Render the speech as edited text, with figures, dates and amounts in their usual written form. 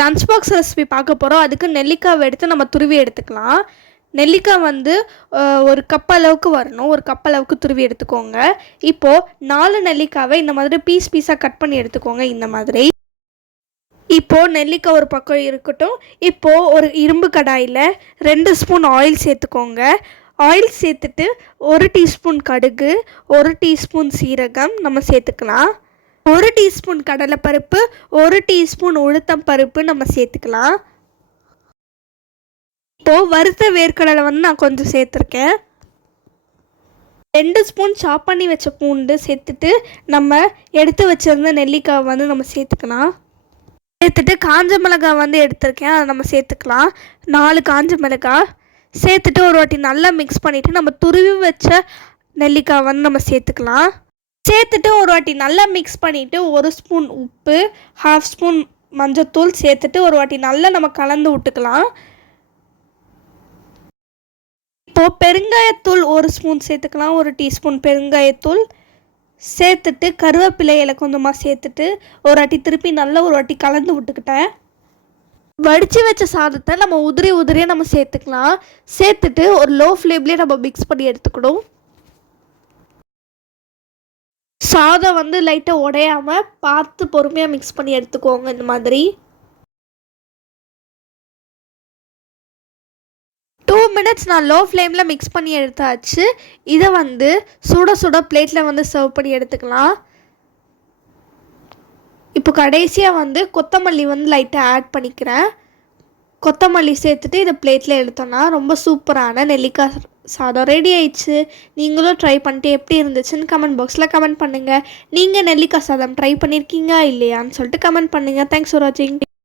Lunch box recipe பார்க்க போகிறோம். அதுக்கு நெல்லிக்காவை எடுத்து நம்ம துருவி எடுத்துக்கலாம். நெல்லிக்காய் வந்து ஒரு கப் அளவுக்கு வரணும். ஒரு கப் அளவுக்கு துருவி எடுத்துக்கோங்க. இப்போது 4 நெல்லிக்காவை இந்த மாதிரி பீஸாக கட் பண்ணி எடுத்துக்கோங்க. இந்த மாதிரி இப்போது நெல்லிக்காய் ஒரு பக்கம் இருக்கட்டும். இப்போது ஒரு இரும்பு கடாயில் 2 ஸ்பூன் ஆயில் சேர்த்துக்கோங்க. ஆயில் சேர்த்துட்டு 1 டீஸ்பூன் கடுகு, 1 டீஸ்பூன் சீரகம் நம்ம சேர்த்துக்கலாம். 1 டீஸ்பூன் கடலைப்பருப்பு, 1 டீஸ்பூன் உளுத்தம் பருப்பு நம்ம சேர்த்துக்கலாம். இப்போது வறுத்த வேர்க்கடலை வந்து நான் கொஞ்சம் சேர்த்துருக்கேன். 2 ஸ்பூன் சாப் பண்ணி வச்ச பூண்டு சேர்த்துட்டு நம்ம எடுத்து வச்சுருந்த நெல்லிக்காய் வந்து நம்ம சேர்த்துக்கலாம். சேர்த்துட்டு காஞ்ச மிளகாய் வந்து எடுத்திருக்கேன், அதை நம்ம சேர்த்துக்கலாம். 4 காஞ்ச மிளகாய் சேர்த்துட்டு ஒரு வாட்டி நல்லா மிக்ஸ் பண்ணிவிட்டு நம்ம துருவி வச்ச நெல்லிக்காய் வந்து நம்ம சேர்த்துக்கலாம். சேர்த்துட்டு ஒரு வாட்டி நல்லா மிக்ஸ் பண்ணிவிட்டு 1 ஸ்பூன் உப்பு, 1/2 ஸ்பூன் மஞ்சத்தூள் சேர்த்துட்டு ஒரு வாட்டி நல்லா நம்ம கலந்து விட்டுக்கலாம். இப்போது பெருங்காயத்தூள் 1 ஸ்பூன் சேர்த்துக்கலாம். 1 டீஸ்பூன் பெருங்காயத்தூள் சேர்த்துட்டு கருவேப்பிலையில கொஞ்சமாக சேர்த்துட்டு ஒரு வாட்டி திருப்பி நல்லா ஒரு வாட்டி கலந்து விட்டுக்கிட்டேன். வடித்து வச்ச சாதத்தை நம்ம உதிரியாக நம்ம சேர்த்துக்கலாம். சேர்த்துட்டு ஒரு லோ ஃப்ளேம்லேயே நம்ம மிக்ஸ் பண்ணி எடுத்துக்கணும். சாதம் வந்து லைட்டாக உடையாமல் பார்த்து பொறுமையாக மிக்ஸ் பண்ணி எடுத்துக்கோங்க. இந்த மாதிரி 2 மினிட்ஸ் நான் லோ ஃப்ளேமில் மிக்ஸ் பண்ணி எடுத்தாச்சு. இதை வந்து சுட பிளேட்டில் வந்து சர்வ் பண்ணி எடுத்துக்கலாம். இப்போ கடைசியாக வந்து கொத்தமல்லி வந்து லைட்டாக ஆட் பண்ணிக்கிறேன். கொத்தமல்லி சேர்த்துட்டு இதை பிளேட்டில் எடுத்தோன்னா ரொம்ப சூப்பரான நெல்லிக்காய் சாதம் ரெடி ஆயிடுச்சு. நீங்களும் ட்ரை பண்ணிட்டு எப்படி இருந்துச்சுன்னு கமெண்ட் பாக்ஸில் கமெண்ட் பண்ணுங்கள். நீங்கள் நெல்லிக்காய் சாதம் ட்ரை பண்ணியிருக்கீங்க இல்லையான்னு சொல்லிட்டு கமெண்ட் பண்ணுங்கள். தேங்க்ஸ் ஃபார் வாட்சிங்.